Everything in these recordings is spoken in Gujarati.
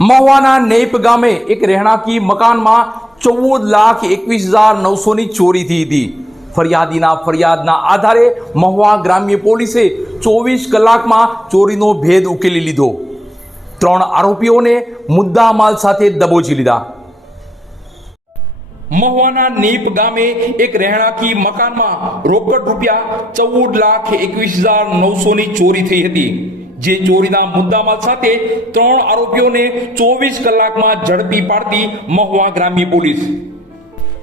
મહુવાના નેપ ગામે એક રહેણાંકી મકાનમાં 14,21,900ની ચોરી થઈ હતી. ફરિયાદના આધારે મહુવા ગ્રામ્ય પોલીસે 24 કલાકમાં ચોરીનો ભેદ ઉકેલી લીધો. 3 આરોપીઓને મુદ્દામાલ સાથે દબોચી લીધા. મહુવાના નેપ ગામે એક રહેણાંકી મકાનમાં રોકડ રૂપિયા 14,21,900ની ચોરી થઈ હતી. જે ચોરીના મુદ્દામાલ સાથે 3 આરોપીઓને 24 કલાકમાં ઝડપી પાડતી મહુવા ગ્રામ્ય પોલીસ.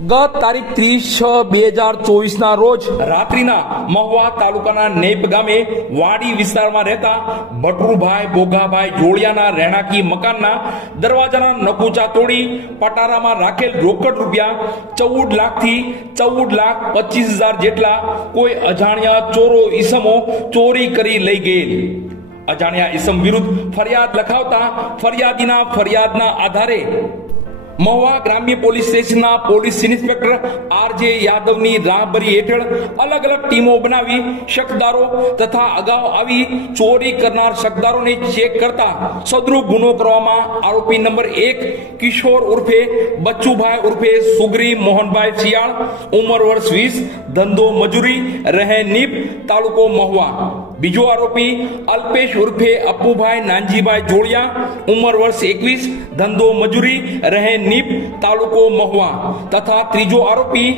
ગત તારીખ 30/6/2024 ના રોજ રાત્રિના મહુવા તાલુકાના નેપ ગામે વાડી વિસ્તારમાં રહેતા ભટરુભાઈ બોગાભાઈ જોડિયાના રહેણાંકી મકાનના દરવાજાના નકુચા તોડી પટારામાં રાખેલ રોકડ રૂપિયા 14 લાખથી 14,25,000 જેટલા કોઈ અજાણ્યા ચોરો ઈસમો ચોરી કરી લઈ ગયેલ. અજાણ્યા ઈસમ વિરુદ્ધ ફરિયાદ લખાવતા ફરિયાદના આધારે મહુવા ગ્રામ્ય પોલીસ સ્ટેશનના પોલીસ ઇન્સ્પેક્ટર આર.જે. યાદવની રાહબરી હેઠળ અલગ અલગ ટીમો બનાવી શકદારો તથા અગાઉ આવી ચોરી કરનાર શકદારોને ચેક કરતા સદરૂપ ગુનો કરવામાં આરોપી નંબર 1 કિશોર ઉર્ફે બચ્ચુભાઈ ઉર્ફે સુગરી મોહનભાઈ શિયાળ, ઉંમર વર્ષ 20, ધંધો મજૂરી, રહે નીપ, તાલુકો મહુવા. બીજો આરોપી અલ્પેશ ઉર્ફે અપ્પુભાઈ નાનજીભાઈ જોડિયા, ઉંમર વર્ષ 21, ધંધો મજૂરી, રહે નીપ, તાલુકો મહુવા. તથા ત્રીજો આરોપી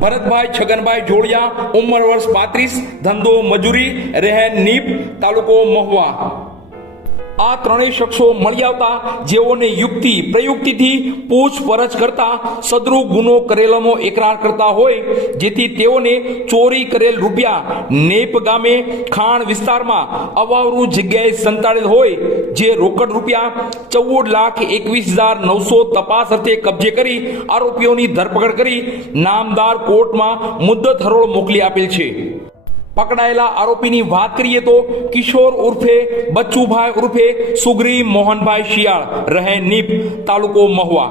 ભરતભાઈ છગનભાઈ જોડિયા, ઉંમર વર્ષ 35, ધંધો મજૂરી, રહે નીપ, તાલુકો મહુવા. આ ત્રણેય શખ્સો મળી આવતા જેઓને યુક્તિ પ્રયુક્તિથી પૂછપરછ કરતા સદરૂપ ગુનો કરેલાનો એકરાર કરતા હોય, જેથી તેઓને ચોરી કરેલ રૂપિયા નેપ ગામે ખાણ વિસ્તારમાં અવાવરૂ જગ્યાએ સંતાડેલ હોય, જે રોકડ રૂપિયા 14,21,900 તપાસ અર્થે કબજે કરી આરોપીઓની ધરપકડ કરી નામદાર કોર્ટમાં મુદ્દત હરોળ મોકલી આપેલ છે. પકડાયેલા આરોપીની વાત કરીએ તો કિશોર ઉર્ફે બચ્ચુભાઈ ઉર્ફે સુગરી મોહનભાઈ શિયાળ, રહે નીપ, તાલુકો મહુવા.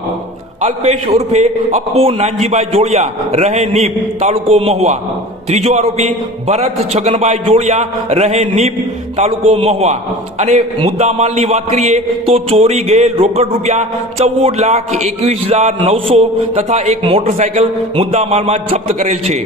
અલ્પેશ ઉર્ફે અપ્પુ નાનજીભાઈ જોડિયા, રહે નીપ, તાલુકો મહુવા. ત્રીજો આરોપી ભરત છગનભાઈ જોડિયા, રહે નીપ, તાલુકો મહુવા. અને મુદ્દામાલની વાત કરીએ તો ચોરી ગયેલ રોકડ રૂપિયા 14,21,900 તથા એક મોટરસાયકલ મુદ્દામાલમાં જપ્ત કરેલ છે.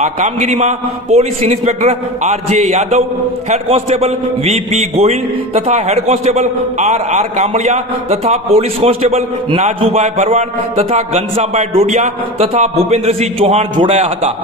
આ કામગીરીમાં police inspector R J. Yadav, head constable V P. Gohil તથા હેડ કોન્સ્ટેબલ આર.આર. કામળિયા તથા પોલીસ કોન્સ્ટેબલ નાજુભાઈ ભરવાડ તથા ઘનશ્યામભાઈ ડોડિયા તથા ભૂપેન્દ્રસિંહ ચૌહાણ જોડાયા હતા.